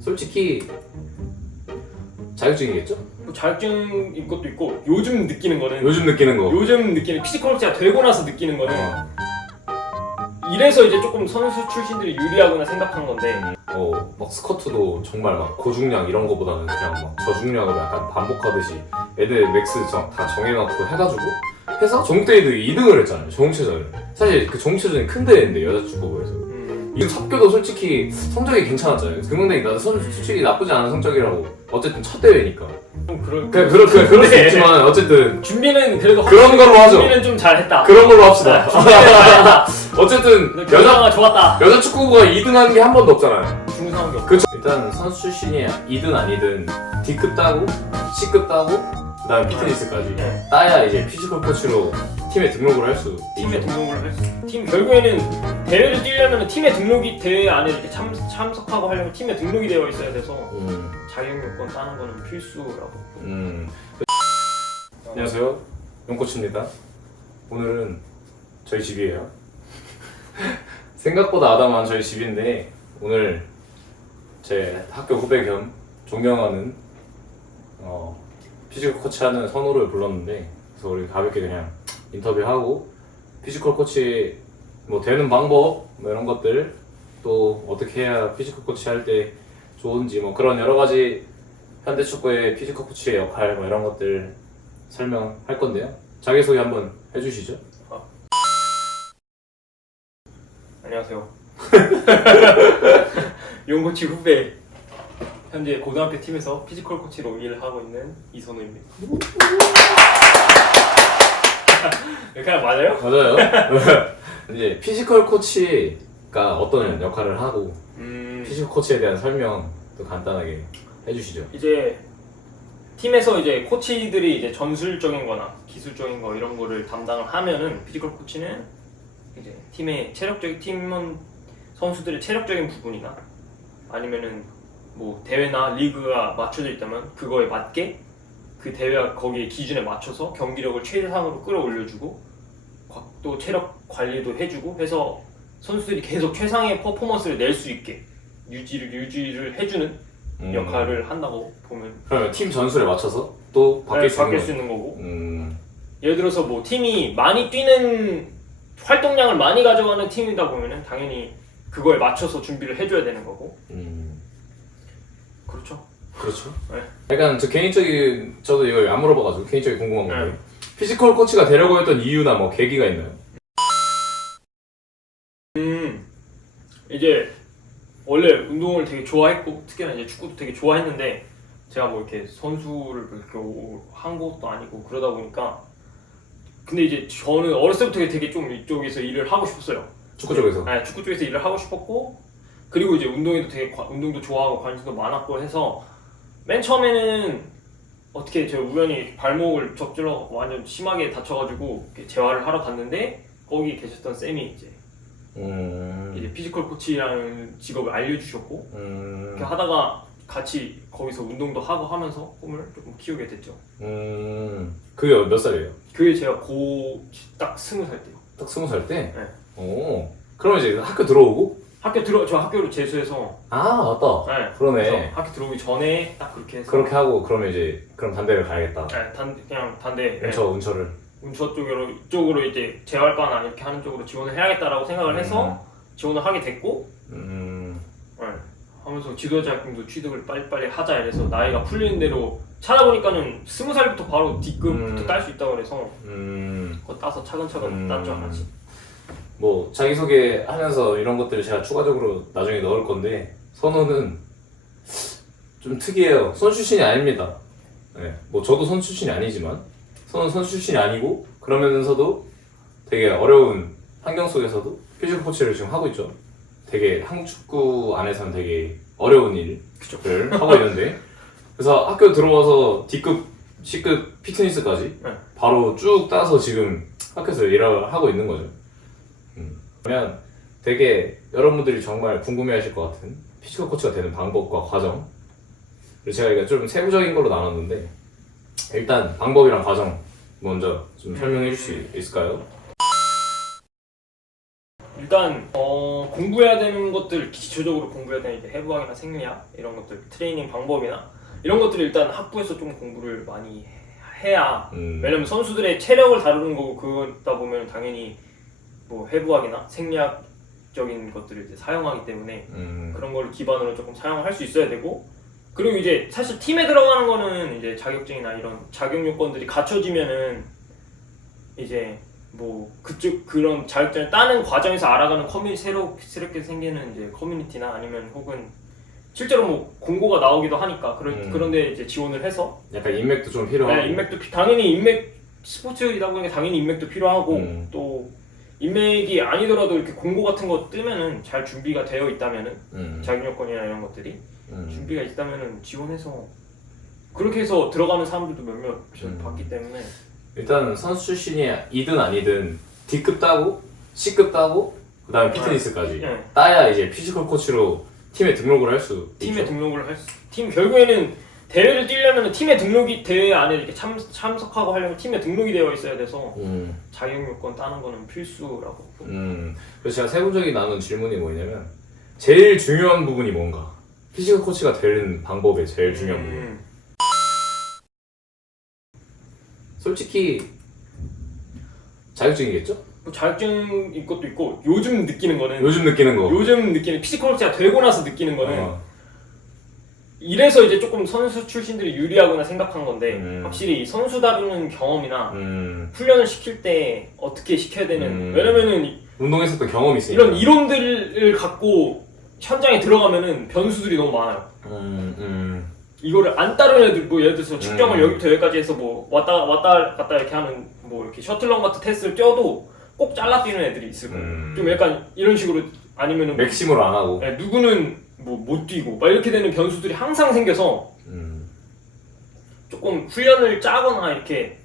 솔직히 자격증이겠죠? 뭐 자격증인 것도 있고 요즘 느끼는 거는 요즘 느끼는 거. 요즘 느끼는 피지컬 코치가 되고 나서 느끼는 거는 이래서 이제 조금 선수 출신들이 유리하구나 생각한 건데 막 스쿼트도 정말 막 고중량 이런 거보다는 그냥 막 저중량으로 약간 반복하듯이 애들 맥스 다 정해놓고 해가지고 해서 전국대회도 2등을 했잖아요. 정체전을. 사실 그 정체전이 큰 대회인데 여자 축구부에서. 이 합교도 솔직히 성적이 괜찮았잖아요. 금강대이 나도 솔직히 나쁘지 않은 성적이라고. 어쨌든 첫 대회니까. 그럴 수 있지만 어쨌든 준비는 그래도 그런 걸로 하죠. 준비는 좀 잘했다. 그런 걸로 합시다. 어쨌든 결과가 좋았다. 여자 축구부가 2등한 게 한 번도 없잖아요. 중상한 게 없고. 그쵸. 일단 선수 출신이 2등 아니든 D급 따고 C급 따고 그다음에 피트니스까지 따야 이제 피지컬 코치로 팀에 등록을 할 수 팀에 등록을 할 수. 팀 결국에는 대회를 뛰려면 팀에 등록이 대회 안에 이렇게 참석하고 하려면 팀에 등록이 되어 있어야 돼서 자격 요건 따는 거는 필수라고. 안녕하세요, 용코치입니다. 오늘은 저희 집이에요. 생각보다 아담한 저희 집인데 오늘 제 학교 후배 겸 존경하는 피지컬 코치하는 선호를 불렀는데 그래서 우리 가볍게 그냥 인터뷰하고 피지컬 코치 뭐 되는 방법 뭐 이런 것들 또 어떻게 해야 피지컬 코치 할 때 좋은지 뭐 그런 여러 가지 현대 축구의 피지컬 코치의 역할 뭐 이런 것들 설명할 건데요. 자기소개 한번 해주시죠. 안녕하세요. 용코치 후배 현재 고등학교 팀에서 피지컬 코치로 일을 하고 있는 이선우입니다. 이렇게 하면 맞아요? 맞아요. 이제 피지컬 코치가 어떤 역할을 하고 피지컬 코치에 대한 설명도 간단하게 해주시죠. 이제 팀에서 이제 코치들이 이제 전술적인거나 기술적인 거 이런 거를 담당을 하면은 피지컬 코치는 이제 팀의 체력적인 팀원 선수들의 체력적인 부분이나 아니면은 뭐 대회나 리그가 맞춰져 있다면 그거에 맞게 그 대회와 거기에 기준에 맞춰서 경기력을 최상으로 끌어올려주고 또 체력 관리도 해주고 해서 선수들이 계속 최상의 퍼포먼스를 낼 수 있게 유지를 해주는 역할을 한다고 보면. 그러면 팀 전술에 맞춰서 또 바뀔 수 있는 거고. 예를 들어서 뭐 팀이 많이 뛰는 활동량을 많이 가져가는 팀이다 보면은 당연히 그거에 맞춰서 준비를 해줘야 되는 거고. 그렇죠. 네. 약간 저도 이걸 안 물어봐가지고 개인적인 궁금한 건데 피지컬 코치가 되려고 했던 이유나 뭐 계기가 있나요? 이제 원래 운동을 되게 좋아했고 특히나 이제 축구도 되게 좋아했는데 제가 뭐 이렇게 선수를 그렇게 한 것도 아니고 그러다 보니까 근데 이제 저는 어렸을 때부터 되게 좀 이쪽에서 일을 하고 싶었어요. 축구 쪽에서? 네, 축구 쪽에서 일을 하고 싶었고 그리고 이제 운동도 좋아하고 관심도 많았고 해서 맨 처음에는 어떻게 제가 우연히 발목을 접질러 완전 심하게 다쳐가지고 재활을 하러 갔는데 거기 계셨던 쌤이 이제 피지컬 코치라는 직업을 알려주셨고 이렇게 하다가 같이 거기서 운동도 하고 하면서 꿈을 조금 키우게 됐죠. 그게 몇 살이에요? 그게 제가 딱 20살 때요. 딱 20살 때? 네. 오. 그럼 이제 학교 들어오고? 저 학교로 재수해서. 맞다. 네. 그러네. 학교 들어오기 전에 딱 그렇게 해서. 그렇게 하고 그러면 이제 그럼 단대를 가야겠다. 네, 그냥 단대. 운처를. 운처 이쪽으로 이제 재활과나 이렇게 하는 쪽으로 지원을 해야겠다라고 생각을 해서 지원을 하게 됐고. 네. 하면서 지도자 자격증도 취득을 빨리빨리 하자 이래서 나이가 풀리는 대로 찾아보니까는 20살부터 바로 D급부터 딸 수 있다고 그래서 그거 따서 차근차근 땄죠 하나씩. 뭐 자기소개 하면서 이런 것들을 제가 추가적으로 나중에 넣을 건데 선호는 좀 특이해요. 선수 출신이 아닙니다. 네. 뭐 저도 선수 출신이 아니지만 선호는 선수 출신이 아니고 그러면서도 되게 어려운 환경 속에서도 피지컬 코치를 지금 하고 있죠. 되게 한국 축구 안에서는 되게 어려운 일을 하고 있는데 그래서 학교 들어와서 D급, C급 피트니스까지 바로 쭉 따서 지금 학교에서 일을 하고 있는 거죠. 그러면 되게 여러분들이 정말 궁금해하실 것 같은 피지컬 코치가 되는 방법과 과정 제가 이거 좀 세부적인 걸로 나눴는데 일단 방법이랑 과정 먼저 좀 설명해 줄 수 있을까요? 일단 공부해야 되는 것들, 기초적으로 공부해야 되는 이제 해부학이나 생리학 이런 것들, 트레이닝 방법이나 이런 것들을 일단 학부에서 좀 공부를 많이 해야 왜냐면 선수들의 체력을 다루는 거고 그러다 보면 당연히 뭐 해부학이나 생리학적인 것들을 이제 사용하기 때문에 그런 걸 기반으로 조금 사용할 수 있어야 되고, 그리고 이제 사실 팀에 들어가는 거는 이제 자격증이나 이런 자격 요건들이 갖춰지면은 이제 뭐 그쪽 그런 자격증을 따는 과정에서 알아가는 새롭게 생기는 이제 커뮤니티나 아니면 혹은 실제로 뭐 공고가 나오기도 하니까 그런데 이제 지원을 해서 약간 인맥도 좀 필요하고. 네, 인맥도 당연히 인맥 스포츠이다 보니까 당연히 인맥도 필요하고 또 인맥이 아니더라도 이렇게 공고 같은 거 뜨면은 잘 준비가 되어 있다면은 자격 요건이나 이런 것들이 준비가 있다면은 지원해서 그렇게 해서 들어가는 사람들도 몇몇 봤기 때문에 일단 선수 출신이든 아니든 D급 따고 C급 따고 그 다음에 피트니스까지 네. 따야 이제 피지컬 코치로 팀에 등록을 할 수 팀에 있죠. 등록을 팀 결국에는 대회를 뛰려면 팀에 등록이 대회 안에 이렇게 참석하고 하려면 팀에 등록이 되어 있어야 돼서 자격 요건 따는 거는 필수라고. 그래서 제가 세부적인 나눈 질문이 뭐냐면 제일 중요한 부분이 뭔가, 피지컬 코치가 되는 방법의 제일 중요한 부분. 솔직히 자격증이겠죠? 뭐 자격증인 것도 있고 요즘 느끼는 거는 요즘 느끼는 거. 요즘 느끼는 피지컬 코치가 되고 나서 느끼는 거는 이래서 이제 조금 선수 출신들이 유리하구나 생각한 건데 확실히 이 선수 다루는 경험이나 훈련을 시킬 때 어떻게 시켜야 되는 왜냐면은 운동했었던 경험이 있으니까 이런 이론들을 갖고 현장에 들어가면은 변수들이 너무 많아요. 이거를 안 따르는 애들 뭐 예를 들어서 측정을 여기부터 여기까지 해서 뭐 왔다 갔다 이렇게 하는 뭐 이렇게 셔틀런 같은 테스트를 뛰어도 꼭 잘라 뛰는 애들이 있을 거예요. 좀 약간 이런 식으로 아니면은 맥심으로 안 하고 누구는 뭐 못 뛰고 막 이렇게 되는 변수들이 항상 생겨서 조금 훈련을 짜거나 이렇게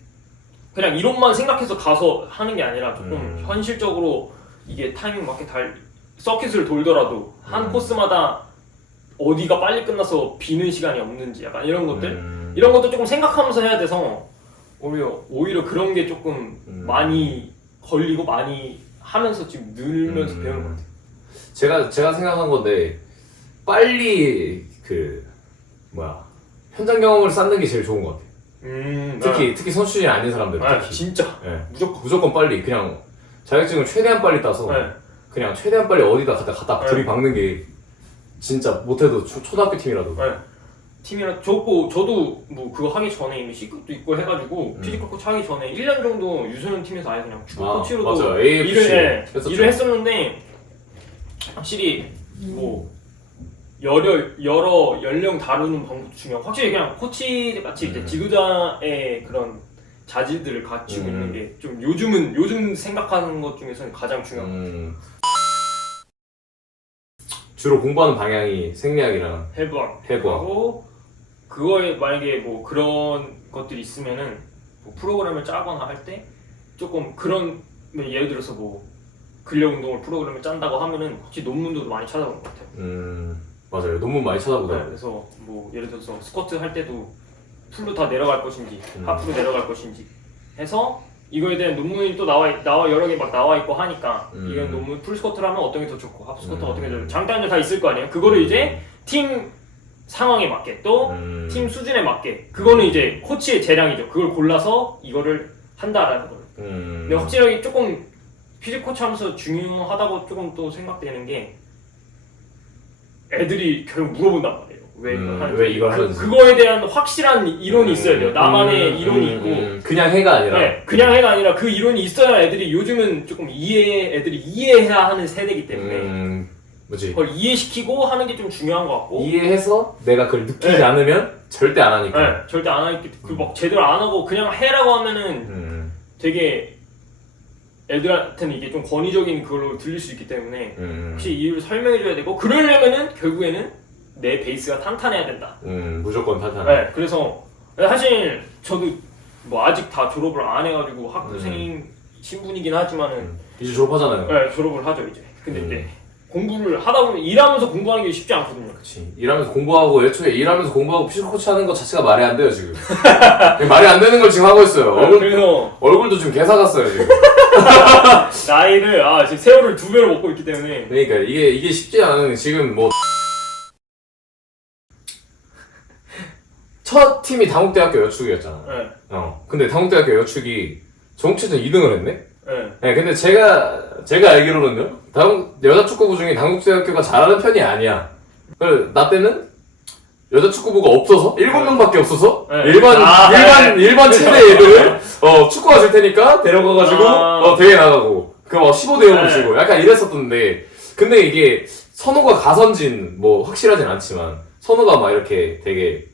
그냥 이론만 생각해서 가서 하는 게 아니라 조금 현실적으로 이게 타이밍 맞게 서킷을 돌더라도 한 코스마다 어디가 빨리 끝나서 비는 시간이 없는지 약간 이런 것들 이런 것도 조금 생각하면서 해야 돼서 오히려 그런 게 조금 많이 걸리고 많이 하면서 지금 늘면서 배우는 것 같아요. 제가 생각한 건데 빨리 현장 경험을 쌓는 게 제일 좋은 것 같아요. 특히 선수 출신이 아닌 사람들 특히 진짜 네. 무조건 빨리 그냥 자격증을 최대한 빨리 따서 그냥 최대한 빨리 어디다 갖다 들이박는 게 진짜 못해도 초등학교 팀이라도 팀이라 저도 뭐 그거 하기 전에 이미 C급도 있고 해가지고 피지컬 코치 하기 전에 1년 정도 유소년 팀에서 아예 그냥 축구 코치로도 일을 했었는데 확실히 뭐 여러 연령 다루는 방법도 중요하고 확실히 그냥 코치 같이 이제 지도자의 그런 자질들을 갖추고 있는 게 좀 요즘 생각하는 것 중에서는 가장 중요한 것 같아요. 주로 공부하는 방향이 생리학이랑 해부하고 그거에 만약에 뭐 그런 것들이 있으면은 뭐 프로그램을 짜거나 할 때 조금 그런 예를 들어서 뭐 근력 운동을 프로그램을 짠다고 하면은 혹시 논문도 많이 찾아보는 것 같아요. 맞아요. 논문 많이 찾아보더라고요. 그래서 뭐 예를 들어서 스쿼트 할 때도 풀로 다 내려갈 것인지 하프로 내려갈 것인지 해서 이거에 대한 논문이 또 나와 여러 개 막 나와 있고 하니까 이건 논문 풀 스쿼트를 하면 어떤 게 더 좋고 하프 스쿼트 어떤 게 더 좋고 장단들 다 있을 거 아니에요. 그거를 이제 팀 상황에 맞게 또 팀 수준에 맞게 그거는 이제 코치의 재량이죠. 그걸 골라서 이거를 한다라는 거예요. 근데 확실하게 조금 피지 코치 하면서 중요하다고 조금 또 생각되는 게 애들이 결국 물어본단 말이에요. 왜 이걸 하는지. 그거에 대한 확실한 이론이 있어야 돼요. 나만의 이론이 있고 그냥 해가 아니라 그냥 해가 아니라 그 이론이 있어야 애들이 요즘은 조금 애들이 이해해야 하는 세대이기 때문에 그걸 이해시키고 하는 게 좀 중요한 것 같고 이해해서 내가 그걸 느끼지 않으면 절대 안 하니까 절대 안 하니까 막 제대로 안 하고 그냥 해라고 하면은 되게 애들한테는 이게 좀 권위적인 그걸로 들릴 수 있기 때문에 혹시 이유를 설명해줘야 되고 그러려면은 결국에는 내 베이스가 탄탄해야 된다. 무조건 탄탄해. 그래서 사실 저도 뭐 아직 다 졸업을 안 해가지고 학부생 신분이긴 하지만은 이제 졸업하잖아요. 졸업을 하죠 이제. 근데 이제 공부를 하다 보면 일하면서 공부하는 게 쉽지 않거든요. 그치. 일하면서 공부하고, 애초에 일하면서 공부하고 피지컬 코치 하는 것 자체가 말이 안 돼요, 지금. 말이 안 되는 걸 지금 하고 있어요. 그래서 얼굴도 지금 개사갔어요, 지금. 나이를 지금 세월을 2배로 먹고 있기 때문에 그러니까 이게 쉽지 않은, 지금 뭐 첫 팀이 당국대학교 여축이었잖아. 네. 근데 당국대학교 여축이 전국체전 2등을 했네? 네. 네, 근데 제가 알기로는요, 여자 축구부 중에 당국대학교가 잘하는 편이 아니야. 나 때는 여자 축구부가 없어서 7명밖에 없어서 네. 일반 체대 애들 축구가 줄 테니까 데려가가지고 대회 나가고 그 막 15대 0을 주고 약간 이랬었던데, 근데 이게 선호가 가선진 뭐 확실하진 않지만 선호가 막 이렇게 되게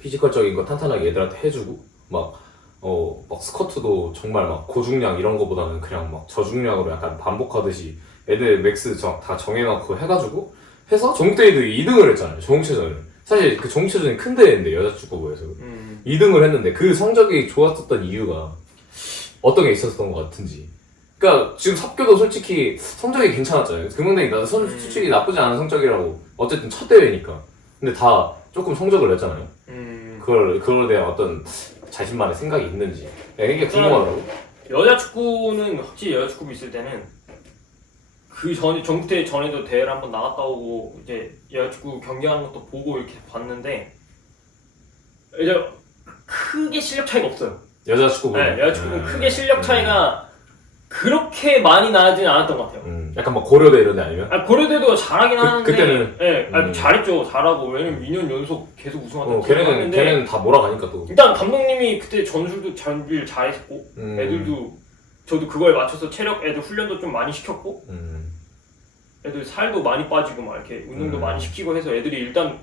피지컬적인 거 탄탄하게 애들한테 해주고 막 스쿼트도 정말 막 고중량 이런 거보다는 그냥 막 저중량으로 약간 반복하듯이 애들 맥스 다 정해놓고 해가지고 해서 전국대회도 2등을 했잖아요. 전국체전을. 사실 그 전국체전이 큰 대회인데 여자 축구부에서 2등을 했는데 그 성적이 좋았었던 이유가 어떤 게 있었던 것 같은지. 그러니까 지금 삽교도 솔직히 성적이 괜찮았잖아요. 금강대기 나도 솔직히 나쁘지 않은 성적이라고. 어쨌든 첫 대회니까. 근데 다 조금 성적을 냈잖아요. 그걸에 대한 어떤 자신만의 생각이 있는지 이게 궁금하더라고. 여자 축구는 확실히 여자 축구부 있을 때는 그 전 전국대회 전에도 대회를 한번 나갔다 오고 이제 여자 축구 경기하는 것도 보고 이렇게 봤는데 이제 크게 실력 차이가 없어요. 여자 축구부. 네, 여자 축구는 크게 실력 차이가 그렇게 많이 나진 않았던 것 같아요. 약간 막 고려대 이런 데 아니면? 고려대도 잘하긴 하는데 그때는 네, 잘했죠. 잘하고 왜냐면 2년 연속 계속 우승하던 걔네는 다 몰아가니까 또. 일단 감독님이 그때 전술도 잘했고 애들도 저도 그거에 맞춰서 체력 애들 훈련도 좀 많이 시켰고 애들 살도 많이 빠지고 막 이렇게 운동도 많이 시키고 해서 애들이 일단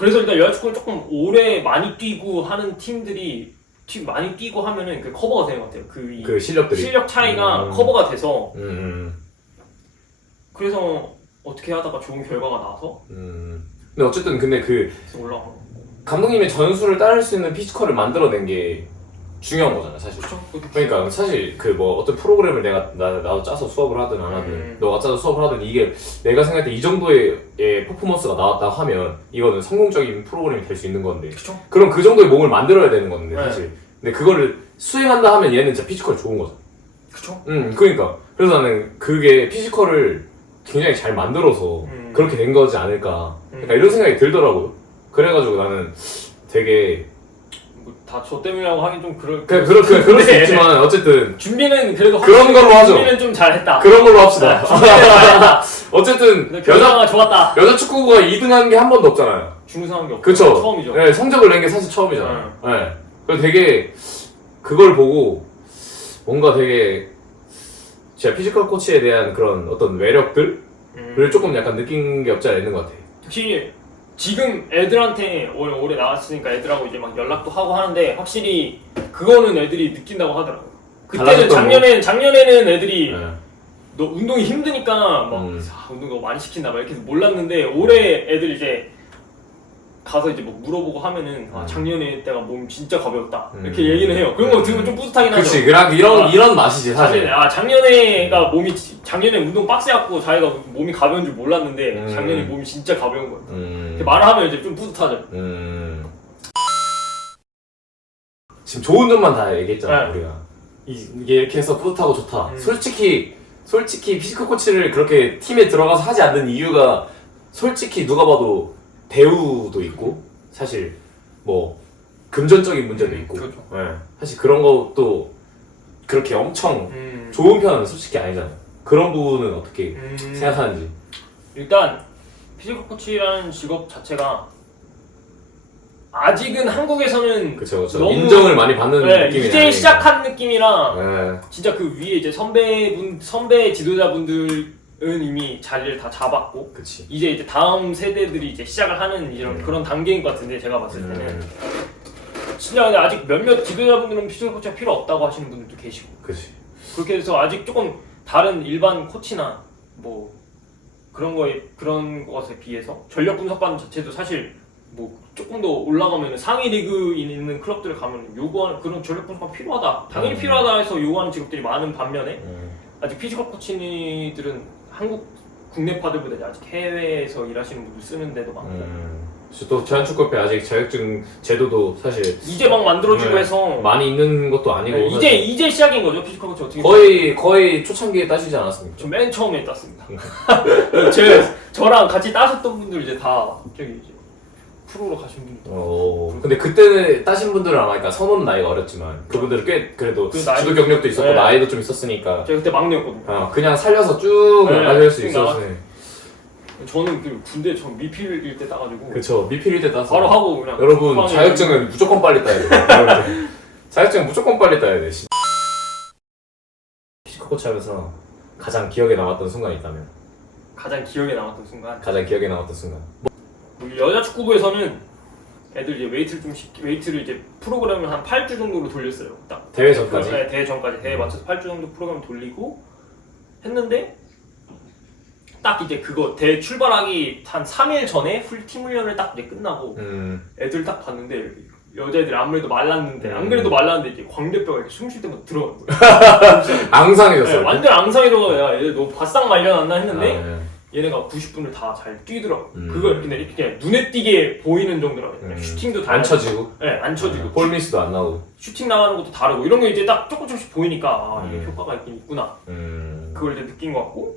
여자축구는 조금 오래 많이 뛰고 하는 팀들이 많이 뛰고 하면은 그 커버가 되는 것 같아요. 그 실력들이. 실력 차이가 커버가 돼서 그래서 어떻게 하다가 좋은 결과가 나와서 근데 어쨌든 그 올라가. 감독님의 전술을 따를 수 있는 피지컬을 만들어낸 게 중요한 거잖아, 사실. 그러니까 사실 그 뭐 어떤 프로그램을 나도 짜서 수업을 하든 안 하든 너가 짜서 수업을 하든 이게 내가 생각할 때 이 정도의 퍼포먼스가 나왔다 하면 이거는 성공적인 프로그램이 될 수 있는 건데. 그쵸? 그럼 그 정도의 몸을 만들어야 되는 건데 네. 사실. 근데 그거를 수행한다 하면 얘는 진짜 피지컬이 좋은 거잖아. 그쵸? 그러니까 그래서 나는 그게 피지컬을 굉장히 잘 만들어서 그렇게 된 거지 않을까. 그러니까 이런 생각이 들더라고요. 그래가지고 나는 되게 다 저 때문이라고 하긴 좀 그럴 수 있지만 어쨌든 준비는 그래도 그런 걸로 하죠. 준비는 좀 잘했다. 그런 걸로 합시다. 어쨌든 결과가 좋았다. 여자 축구부가 2등한 게 한 번도 없잖아요. 중상한 게 없고 그쵸? 처음이죠. 네, 성적을 낸 게 사실 처음이잖아요. 네. 그래서 되게 그걸 보고 뭔가 되게 제가 피지컬 코치에 대한 그런 어떤 매력들을 조금 약간 느낀 게 없지 않아 있는 것 같아요. 특히 지금 애들한테 올해 나왔으니까 애들하고 이제 막 연락도 하고 하는데 확실히 그거는 애들이 느낀다고 하더라고요. 그때는 작년에는 애들이 너 운동이 힘드니까 막 운동 너무 많이 시킨다 막 이렇게 몰랐는데 올해 애들 이제 가서 이제 뭐 물어보고 하면은 작년에 때가 몸 진짜 가벼웠다 이렇게 얘기는 해요. 그런 거 들으면 좀 뿌듯하긴 하죠. 그치, 이런 맛이지 사실. 작년에 운동 빡세갖고 자기가 몸이 가벼운 줄 몰랐는데 작년에 몸이 진짜 가벼운 거예요. 말을 하면 이제 좀 뿌듯하죠. 지금 좋은 점만 다 얘기했잖아. 네. 우리가 이게 이렇게 해서 뿌듯하고 좋다. 솔직히 피지컬 코치를 그렇게 팀에 들어가서 하지 않는 이유가 솔직히 누가 봐도 대우도 있고 사실 뭐 금전적인 문제도 있고 그렇죠. 네. 사실 그런 것도 그렇게 엄청 좋은 편은 솔직히 아니잖아요. 그런 부분은 어떻게 생각하는지. 일단 피지컬 코치라는 직업 자체가 아직은 한국에서는 그쵸. 인정을 많이 받는 느낌이 이제 시작한 느낌이라 네. 진짜 그 위에 이제 선배 지도자분들은 이미 자리를 다 잡았고 그치. 이제 다음 세대들이 이제 시작을 하는 이런 그런 단계인 것 같은데 제가 봤을 때는 진짜 근데 아직 몇몇 지도자분들은 피지컬 코치가 필요 없다고 하시는 분들도 계시고 그치. 그렇게 해서 아직 조금 다른 일반 코치나 뭐 그런 것에 비해서 전력 분석반 자체도 사실 뭐 조금 더 올라가면 상위 리그 있는 클럽들 가면 요구하는 그런 전력 분석반 필요하다 당연히 필요하다 해서 요구하는 직업들이 많은 반면에 아직 피지컬 코치들은 한국 국내파들보다 이제 아직 해외에서 일하시는 분들 쓰는 데도 많고 또 제한축구협회 아직 자격증 제도도 사실 이제 막 만들어지고 해서 많이 있는 것도 아니고 네, 이제 시작인 거죠. 피지컬 코치 어떻게 거의 초창기에 따시지 않았습니까? 저 맨 처음에 땄습니다. 저랑 같이 따셨던 분들 이제 다 저기 이제 프로로 가신 분들. 근데 그때는 따신 분들은 아마 그러니까 선호는 나이가 어렸지만 그분들은 꽤 그래도 그 나이- 지도 경력도 있었고 네. 나이도 좀 있었으니까 제가 그때 막내였거든요. 그냥 살려서 쭉 네, 나갈 수 쭉 있었어요. 저는 그 군대 저 미필일 때 따가지고 그쵸 미필일 때 따서 바로 하고 그냥 여러분 쿠팡에 자격증은 무조건 빨리 따야 돼요. 여러분들. 자격증은 무조건 빨리 따야 돼. 피지컬 코치 하면서 가장 기억에 남았던 순간이 있다면 가장 기억에 남았던 순간. 가장 기억에 남았던 순간 뭐 여자 축구부에서는 애들 이제 웨이트를 이제 프로그램을 한 8주 정도로 돌렸어요. 딱 대회 전까지? 네, 대회 전까지 대회 맞춰서 8주 정도 프로그램을 돌리고 했는데 딱 이제 그거 대회 출발하기 한 3일 전에 팀 훈련을 딱 이제 끝나고 애들 딱 봤는데 여자애들이 아무래도 말랐는데 안 그래도 말랐는데 이제 광대뼈가 이렇게 숨 쉴 때마다 들어가는 거예요. 앙상해졌어요. 네, 완전 앙상해져서 야 얘들 너무 바싹 말려놨나 했는데 네. 얘네가 90분을 다 잘 뛰더라고. 음. 그걸 이렇게 그냥 눈에 띄게 보이는 정도라고. 슈팅도 다 안 쳐지고 네, 안 쳐지고. 홀미스도 안 나오고 슈팅 나가는 것도 다르고 이런 게 이제 딱 조금씩 보이니까 이게 효과가 있긴 있구나. 그걸 이제 느낀 것 같고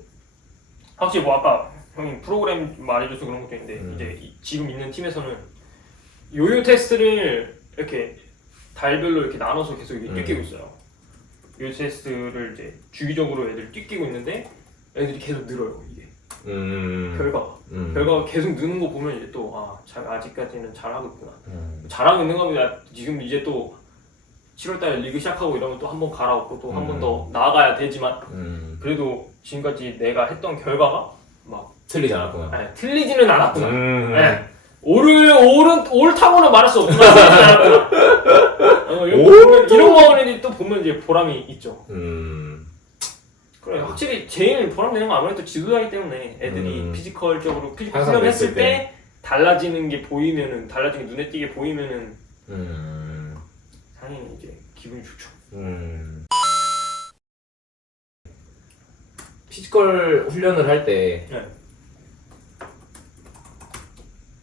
확실히 뭐 아까 형이 프로그램 말해줘서 그런 것도 있는데 이제 지금 있는 팀에서는 요요 테스트를 이렇게 달별로 이렇게 나눠서 계속 이렇게 뛰기고 있어요. 요요 테스트를 이제 주기적으로 애들 뛰기고 있는데 애들이 계속 늘어요 이게. 결과가 계속 느는 거 보면 이제 또 아직까지는 잘하고 있구나. 잘하고 있는 겁니다. 지금 이제 또 7월달에 리그 시작하고 이러면 또 한 번 갈아엎고 또 한 번 더 나아가야 되지만 그래도 지금까지 내가 했던 결과가 막 틀리지 않았구나. 틀리지는 않았구나. 네. 옳다고는 말할 수 없지만 틀리지 않았구나. 이런 거는 또 보면 이제 보람이 있죠. 그래 확실히 제일 보람되는 건 아무래도 지도자이기 때문에 애들이 피지컬적으로 피지컬 훈련했을 때 달라지는 게 보이면은 달라지는 게 눈에 띄게 보이면은 당연히 이제 기분이 좋죠. 피지컬 훈련을 할 때 네.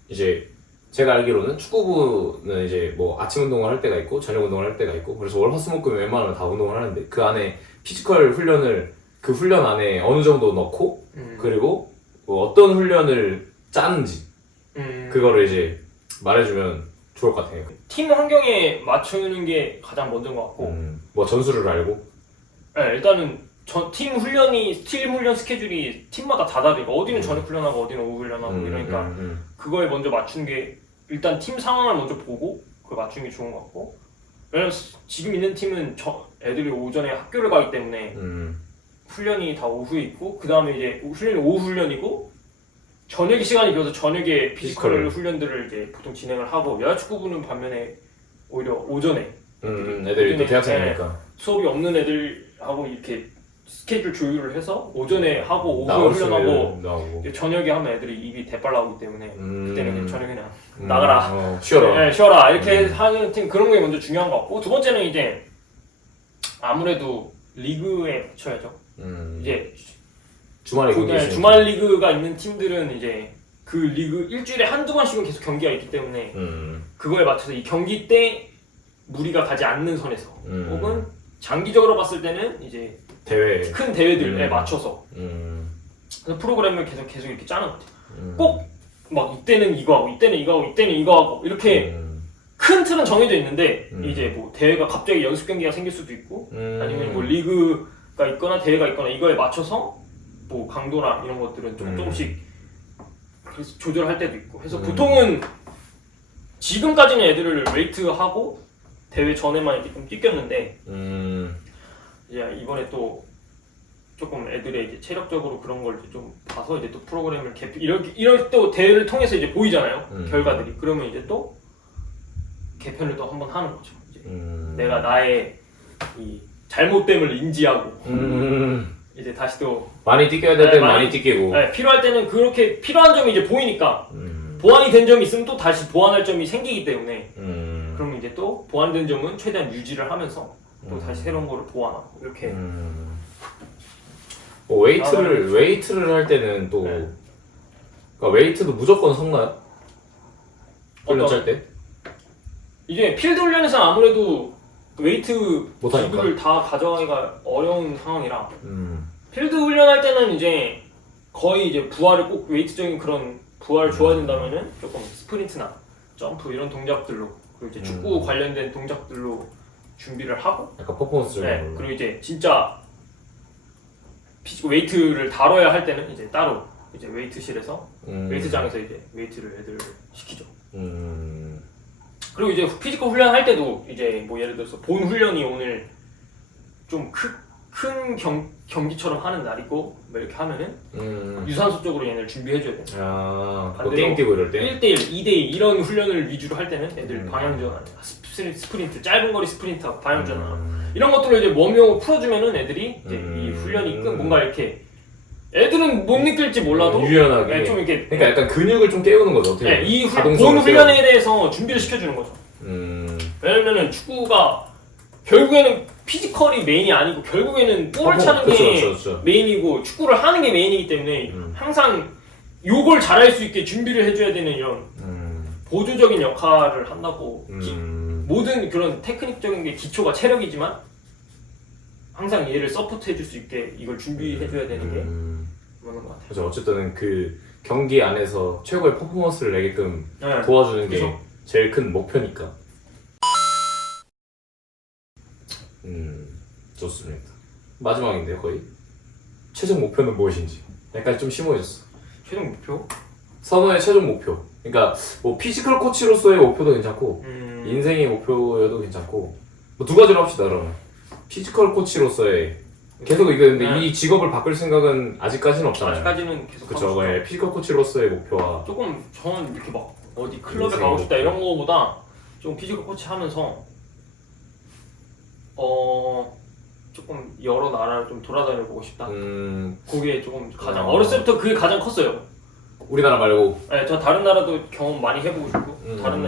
이제 제가 알기로는 축구부는 이제 뭐 아침 운동을 할 때가 있고 저녁 운동을 할 때가 있고 그래서 월, 화, 수, 목, 금 웬만하면 다 운동을 하는데 그 안에 피지컬 훈련을 그 훈련 안에 어느 정도 넣고 그리고 뭐 어떤 훈련을 짜는지 그거를 이제 말해주면 좋을 것 같아요. 팀 환경에 맞추는 게 가장 먼저인 것 같고 뭐 전술을 알고 네, 일단은 팀 훈련 스케줄이 팀마다 다 다르니까 어디는 저녁 훈련하고 어디는 오후 훈련하고 이러니까 그거에 먼저 맞추는 게 일단 팀 상황을 먼저 보고 그걸 맞추는 게 좋은 것 같고 왜냐면 지금 있는 팀은 애들이 오전에 학교를 가기 때문에 훈련이 다 오후에 있고 그 다음에 이제 훈련이 오후 훈련이고 저녁에 시간이 비어서 저녁에 피지컬 훈련들을 이제 보통 진행을 하고 여자축구부는 반면에 오히려 오전에 애들이 또 대학생이니까 수업이 없는 애들하고 이렇게 스케줄 조율을 해서 오전에 하고 오후에 훈련하고 저녁에 하면 애들이 입이 대빨 나오기 때문에 그때는 그냥 저녁에 그냥 나가라 쉬어라 쉬어라 이렇게 하는 팀 그런 게 먼저 중요한 것 같고 두 번째는 이제 아무래도 리그에 붙여야죠. 이제 주말에 경기 주말 리그가 있는 팀들은 이제 그 리그 일주일에 한두 번씩은 계속 경기가 있기 때문에 그거에 맞춰서 이 경기 때 무리가 가지 않는 선에서 혹은 장기적으로 봤을 때는 이제 큰 대회들에 맞춰서 그래서 프로그램을 계속 이렇게 짜는 것 같아요. 꼭 막 이때는 이거 하고 이때는 이거 하고 이때는 이거 하고 이렇게 큰 틀은 정해져 있는데 이제 뭐 대회가 갑자기 연습 경기가 생길 수도 있고 아니면 뭐 리그가 있거나 대회가 있거나 이거에 맞춰서 뭐 강도나 이런 것들은 조금씩 그래서 조절할 때도 있고 해서 보통은 지금까지는 애들을 웨이트하고 대회 전에만 이렇게 좀 뛰겼는데 이제 이번에 또 조금 애들의 이제 체력적으로 그런 걸 좀 봐서 이제 또 프로그램을 이럴 또 대회를 통해서 이제 보이잖아요. 결과들이. 그러면 이제 또 개편을 또 한번 하는 거죠. 이제 내가 나의 이 잘못됨을 인지하고 이제 다시 또 많이 뛰겨야 될 때는 많이 뛰기고 필요할 때는 그렇게 필요한 점이 이제 보이니까 보완이 된 점이 있으면 또 다시 보완할 점이 생기기 때문에 그러면 이제 또 보완된 점은 최대한 유지를 하면서 또 다시 새로운 거를 보완하고 이렇게 웨이트를 할 때는 또 네. 그러니까 웨이트도 무조건 섞나요? 훈련 짤 때? 이제 필드 훈련에서 아무래도 웨이트 못하니까. 기구를 다 가져가기가 어려운 상황이라 음. 필드 훈련할 때는 이제 거의 이제 부하를 꼭 웨이트적인 그런 부하를 줘야 된다면은 조금 스프린트나 점프 이런 동작들로 그리고 이제 축구 관련된 동작들로 준비를 하고 약간 퍼포먼스적인 네, 걸로. 그리고 이제 진짜 웨이트를 다뤄야 할 때는 이제 따로 이제 웨이트실에서 웨이트장에서 이제 웨이트를 애들 시키죠. 그리고 이제 피지컬 훈련할 때도 이제 뭐 예를 들어서 본 훈련이 오늘 좀 큰 경기처럼 하는 날이고 뭐 이렇게 하면은 유산소 쪽으로 얘네를 준비해줘야 돼. 아, 뭐 반대로 게임 뛰고 이럴 때? 1대1, 2대2 이런 훈련을 위주로 할 때는 애들 방향전, 스프린트, 짧은 거리 스프린트하고 방향전 이런 것들로 이제 몸용을 풀어주면은 애들이 이제 이 훈련이 뭔가 이렇게 애들은 못 느낄지 몰라도 유연하게. 네, 좀 이렇게 그러니까 약간 근육을 좀 깨우는 거죠. 어떻게 네, 보면. 이 가동성을 본 훈련에 대해서 준비를 시켜주는 거죠. 왜냐면은 축구가 결국에는 피지컬이 메인이 아니고 결국에는 볼을 차는 게 그쵸. 메인이고 축구를 하는 게 메인이기 때문에 항상 요걸 잘할 수 있게 준비를 해줘야 되는 이런 보조적인 역할을 한다고 모든 그런 테크닉적인 게 기초가 체력이지만 항상 얘를 서포트 해줄 수 있게 이걸 준비해줘야 되는 게 맞는 것 같아요. 그렇죠. 어쨌든 그 경기 안에서 최고의 퍼포먼스를 내게끔 네. 도와주는 게 그쵸. 제일 큰 목표니까. 좋습니다. 마지막인데요, 거의. 최종 목표는 무엇인지. 약간 좀 심오해졌어. 최종 목표? 선호의 최종 목표. 그러니까 뭐 피지컬 코치로서의 목표도 괜찮고 인생의 목표여도 괜찮고 뭐 두 가지로 합시다 그러면. 피지컬 코치로서의 계속 이거 근데 네. 이 직업을 바꿀 생각은 아직까지는 없잖아요. 아직까지는 계속 그렇죠. 하고 싶어요. 네, 피지컬 코치로서의 목표와 조금 저는 이렇게 막 어디 클럽에 인생의 가고 싶다 목표. 이런 거보다 좀 피지컬 코치 하면서 조금 여러 나라를 좀 돌아다녀 보고 싶다. 그게 조금 가장 어렸을 때부터 그게 가장 컸어요. 우리나라 말고 네, 저 다른 나라도 경험 많이 해보고 싶고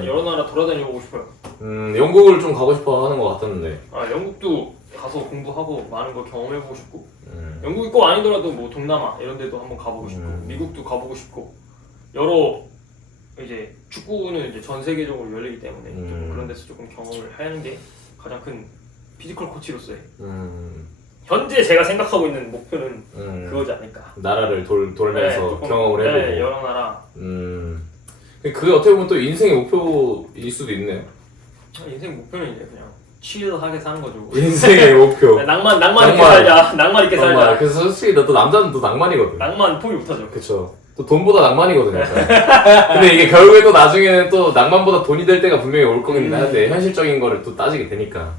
여러 나라 돌아다녀 보고 싶어요. 영국을 좀 가고 싶어 하는 것 같았는데 영국도 가서 공부하고 많은 걸 경험해보고 싶고 영국이 꼭 아니더라도 뭐 동남아 이런 데도 한번 가보고 싶고 미국도 가보고 싶고 여러 이제 축구는 이제 전 세계적으로 열리기 때문에 조금 그런 데서 조금 경험을 하는 게 가장 큰 피지컬 코치로서의 현재 제가 생각하고 있는 목표는 그거지 않을까. 나라를 돌면서 조금, 경험을 해보고 네, 여러 나라. 그게 어떻게 보면 또 인생의 목표일 수도 있네요. 인생 목표는 이제 그냥 칠하게 사는 거죠. 인생의 목표. 낭만 있게 살자. 낭만 있게 살자. 그래서 솔직히 너 남자는 또 낭만이거든. 낭만 포기 못하죠. 그쵸. 또 돈보다 낭만이거든 약간. 근데 이게 결국에 또 나중에는 또 낭만보다 돈이 될 때가 분명히 올 거긴 한데 현실적인 거를 또 따지게 되니까.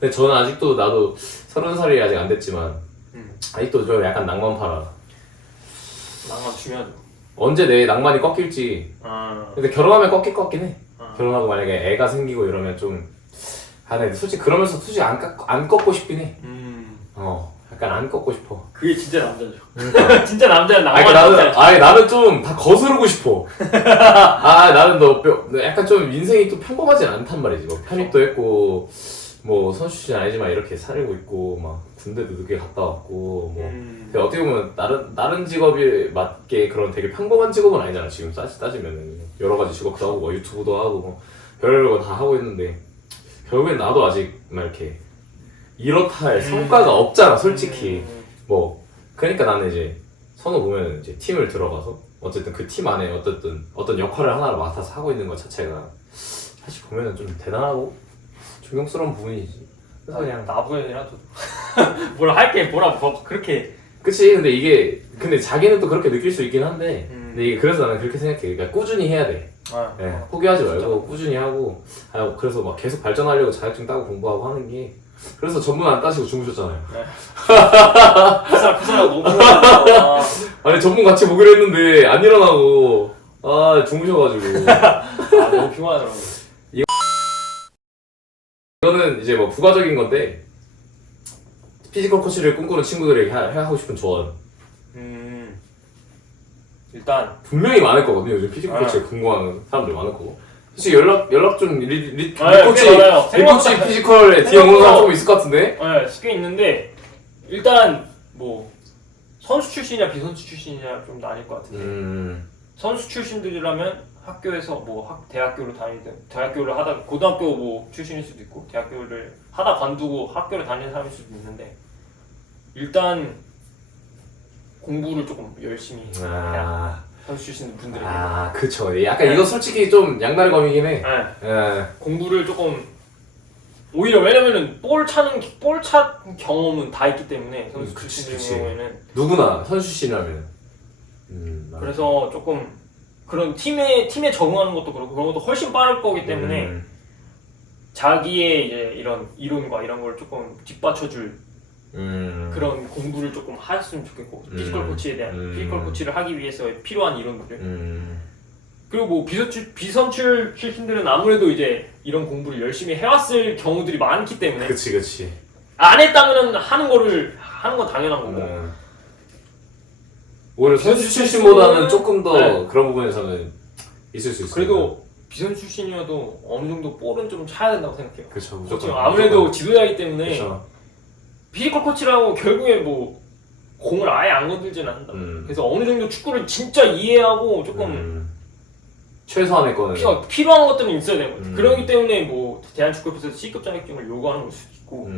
근데 저는 아직도 나도 30살이 아직 안 됐지만 아직도 좀 약간 낭만 팔아. 낭만 중요하죠. 언제 내 낭만이 꺾일지. 근데 결혼하면 꺾일 것 같긴 해. 결혼하고 만약에 애가 생기고 이러면 좀 근데 솔직히 그러면서 솔직히 안 꺾고 싶긴 해. 약간 안 꺾고 싶어. 그게 진짜 남자죠. 그러니까. 진짜 남자는 낭만. 나는 좀 다 거스르고 싶어. 나는 너 약간 좀 인생이 또 평범하진 않단 말이지. 뭐 편입도 했고 뭐 선수 출신 아니지만 이렇게 살고 있고 막 군대도 늦게 갔다 왔고 뭐 근데 어떻게 보면 다른 직업에 맞게 그런 되게 평범한 직업은 아니잖아. 지금 따지면은 여러 가지 직업도 하고 뭐 유튜브도 하고 뭐 별거 다 하고 있는데 결국엔 나도 아직 막 이렇게 이렇다 할 성과가 없잖아 솔직히. 뭐 그러니까 나는 이제 선호 보면 이제 팀을 들어가서 어쨌든 그 팀 안에 어떤 역할을 하나를 맡아서 하고 있는 것 자체가 사실 보면은 좀 대단하고 존경스러운 부분이지. 그래서 그냥 나부연이라 뭐라 할게 뭐 그렇게. 그치. 근데 자기는 또 그렇게 느낄 수 있긴 한데 근데 이게 그래서 나는 그렇게 생각해. 그러니까 꾸준히 해야 돼. 네, 포기하지 말고 진짜. 꾸준히 하고 그래서 막 계속 발전하려고 자격증 따고 공부하고 하는 게 그래서 전문 안 따시고 주무셨잖아요. 네. 푸사라고 너무 피곤하다. 아니 전문 같이 보기로 했는데 안 일어나고 주무셔가지고 너무 피곤하더라고. 이거는 이제 뭐 부가적인 건데 피지컬 코치를 꿈꾸는 친구들에게 하고 싶은 조언. 일단 분명히 많을 거거든요. 요즘 피지컬 코치에 궁금한 사람들 많을 거고. 솔직히 연락 좀 리코치 피지컬에 DM 오는 사람 조금 있을 것 같은데? 네, 쉽게 있는데 일단 뭐 선수 출신이냐 비선수 출신이냐 좀 나뉠 것 같은데 선수 출신들이라면 학교에서 뭐 대학교를 다니든 대학교를 하다 고등학교 뭐 출신일 수도 있고 대학교를 하다 관두고 학교를 다니는 사람일 수도 있는데 일단 공부를 조금 열심히 해야 선수 출신 분들에게 그쵸. 약간 이거 솔직히 좀 양날의 검이긴 해. 공부를 조금 오히려 왜냐면은 볼 찬 경험은 다 있기 때문에 선수 출신들 경우에는 누구나 선수 출신이라면 그래서 조금 그런 팀에 적응하는 것도 그렇고 그런 것도 훨씬 빠를 거기 때문에 자기의 이제 이런 이론과 이런 걸 조금 뒷받쳐줄 그런 공부를 조금 했으면 좋겠고 피지컬 코치에 대한 피지컬 코치를 하기 위해서 필요한 이론들을 그리고 뭐 비선출 출신들은 아무래도 이제 이런 공부를 열심히 해왔을 경우들이 많기 때문에 그치 안 했다면은 하는 건 당연한 거고 오히려 선수 출신보다는 조금 더 그런 부분에서는 있을 수 있어요. 그래도 비선 출신이어도 어느 정도 볼은 좀 차야 된다고 생각해요. 그쵸 무조건. 아무래도 지도자이기 때문에 그쵸. 피지컬 코치라고 결국에 뭐 공을 아예 안 건들지는 않는다. 그래서 어느 정도 축구를 진짜 이해하고 조금 최소한의 거는 필요한 것들은 있어야 되는 거죠. 그렇기 때문에 뭐 대한축구협회에서 C급 자격증을 요구하는 걸 수도 있고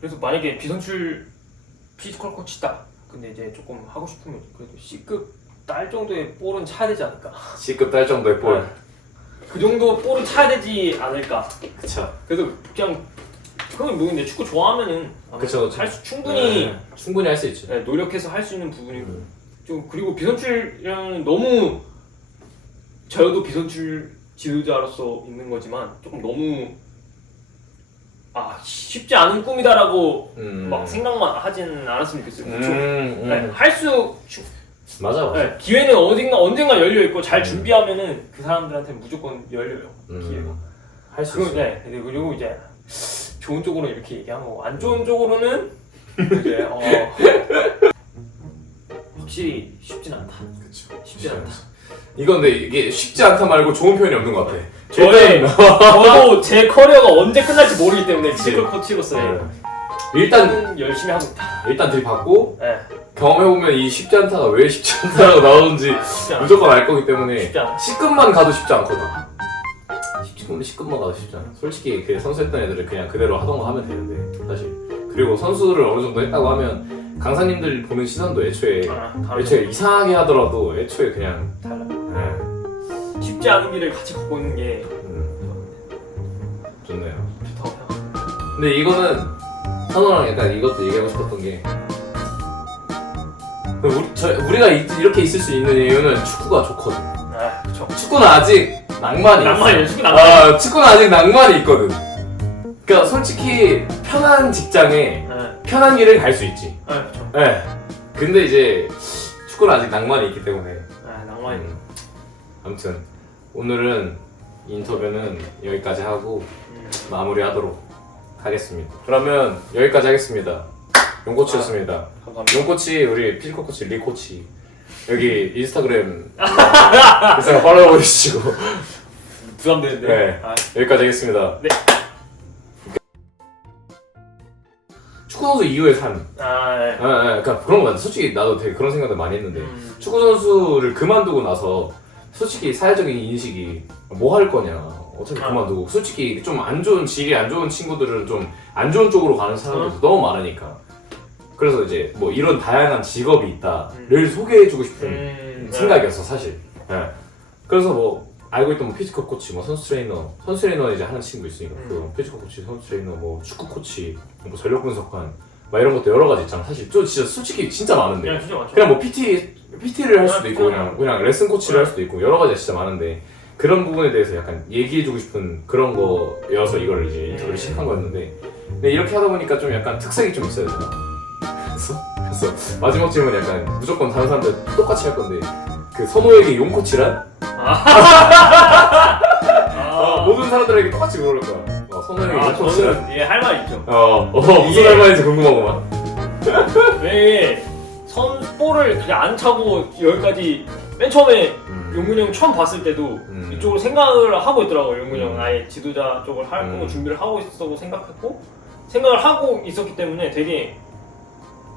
그래서 만약에 비선출 피지컬 코치다 근데 이제 조금 하고 싶으면 그래도 C급 딸 정도의 볼은 차야 되지 않을까. C급 딸 정도의 볼. 그 정도 볼은 차야 되지 않을까. 그쵸. 그래서 그냥 그건 뭐 근데 축구 좋아하면은 그쵸. 충분히 할 수 있죠. 노력해서 할 수 있는 부분이고 좀 그리고 비선출이랑 너무 저도 비선출 지도자로서 있는 거지만 조금 너무 쉽지 않은 꿈이다라고 막 생각만 하진 않았으면 좋겠어요. 맞아. 기회는 언젠가 열려 있고 잘 준비하면은 그 사람들한테 무조건 열려요. 기회가. 할 수 있어요. 그리고 이제 좋은 쪽으로 이렇게 얘기한 거고 안 좋은 쪽으로는 이제 확실히 쉽진 않다. 그쵸. 쉽지 않다. 이건 근데 이게 쉽지 않다 말고 좋은 표현이 없는 것 같아. 저도 제 커리어가 언제 끝날지 모르기 때문에 피지컬 코치로서의 일단 열심히 하고 있다. 일단 들이받고 네. 경험해보면 이 쉽지 않다가 왜 쉽지 않다라고 나오는지 무조건 알 거기 때문에 쉽지 않아. C급만 가도 쉽지 않거든. C급만 가도 쉽지 않아. 솔직히 그 선수했던 애들은 그냥 그대로 하던 거 하면 되는데 사실. 그리고 선수를 어느 정도 했다고 하면 강사님들 보는 시선도 애초에 이상하게 하더라도 애초에 그냥 달라. 쉽지 않은 길을 같이 걷고 있는 게 좋네요. 좋다고 생각합니다. 근데 이거는 선호랑 약간 이것도 얘기하고 싶었던 게 우리가 이렇게 있을 수 있는 이유는 축구가 좋거든. 그쵸. 축구는 아직 낭만이 낭만이에요. 축구는 아직 낭만이 있거든. 그러니까 솔직히 편한 직장에 편한 길을 갈 수 있지. 그쵸. 근데 이제 축구는 아직 낭만이 있기 때문에. 낭만이. 아무튼 오늘은 인터뷰는 여기까지 하고 마무리하도록 하겠습니다. 그러면 여기까지 하겠습니다. 용코치였습니다. 감사합니다. 용코치 우리 피지컬 코치 리코치 여기 인스타그램 팔로우 해주시고 부담되는데. 여기까지 하겠습니다. 네. 축구 선수 이후의 삶. 그러니까 그런 거 맞아. 솔직히 나도 되게 그런 생각을 많이 했는데 축구 선수를 그만두고 나서 솔직히 사회적인 인식이 뭐 할 거냐. 어차피 그만두고 솔직히 좀 안 좋은 질이 안 좋은 친구들은 좀 안 좋은 쪽으로 가는 사람들도 너무 많으니까. 그래서 이제 뭐 이런 다양한 직업이 있다를 소개해주고 싶은 생각이었어 사실. 그래서 뭐 알고 있던 뭐 피지컬 코치, 뭐 선수 트레이너 이제 하는 친구 있으니까 그 피지컬 코치, 선수 트레이너, 뭐 축구 코치, 뭐 전력 분석관, 막 이런 것도 여러 가지 있잖아. 사실 저 진짜 솔직히 진짜 많은데. 그냥 뭐 PT를 할 수도 있고 그냥 레슨 코치를 할 수도 있고 여러 가지가 진짜 많은데 그런 부분에 대해서 약간 얘기해주고 싶은 그런 거여서 이걸 이제 인터뷰를 시작한 거였는데 근데 이렇게 하다 보니까 좀 약간 특색이 좀 있어야 되잖아. 그래서 마지막 질문 약간 무조건 다른 사람들 똑같이 할 건데 그 선호에게 용 코치란? 모든 사람들에게 똑같이 물을 거야. 선호에게 용 코치란? 저는 할 말 있죠. 무슨 할 말인지 궁금하구만. 왜 볼을 그냥 안 차고 여기까지 맨 처음에 용근이 형 처음 봤을 때도 이쪽으로 생각을 하고 있더라고요. 용근이 형 아예 지도자 쪽을 할 거고 준비를 하고 있었다고 생각을 하고 있었기 때문에 되게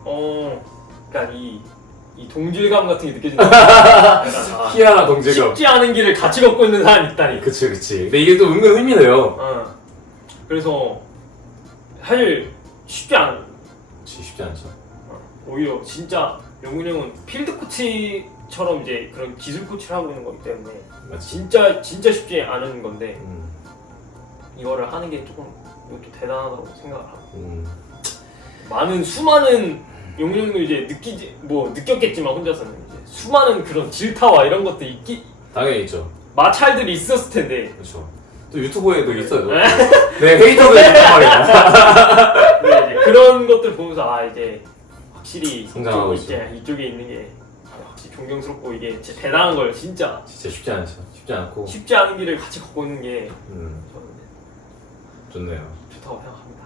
그러니까 이 동질감 같은 게 느껴진다. 약간, 희한한 동질감. 쉽지 않은 길을 같이 걷고 있는 사람이 있다니. 그치. 근데 이게 또 은근 의미돼요. 그래서 사실 쉽지 쉽지 않죠. 오히려 진짜 영훈이 형은 필드 코치처럼 이제 그런 기술 코치를 하고 있는 거기 때문에 맞지. 진짜 쉽지 않은 건데 이거를 하는 게 조금 이것도 대단하다고 생각을 하고 많은 수많은 영훈이 형도 이제 느꼈겠지만 혼자서는 이제 수많은 그런 질타와 이런 것도 당연히 있죠. 마찰들이 있었을 텐데 그렇죠. 또 유튜브에도 있어요. 네, 헤이터들 있단 말이야. 네, 이제 그런 것들 보면서 이제 확실히 성장하고 있죠. 이쪽에 있는 게 확실히 존경스럽고 이게 진짜 대단한 걸 진짜 쉽지 않죠. 쉽지 않고. 쉽지 않은 길을 같이 걷고 있는 게 음, 저는 좋네요. 좋다고 생각합니다.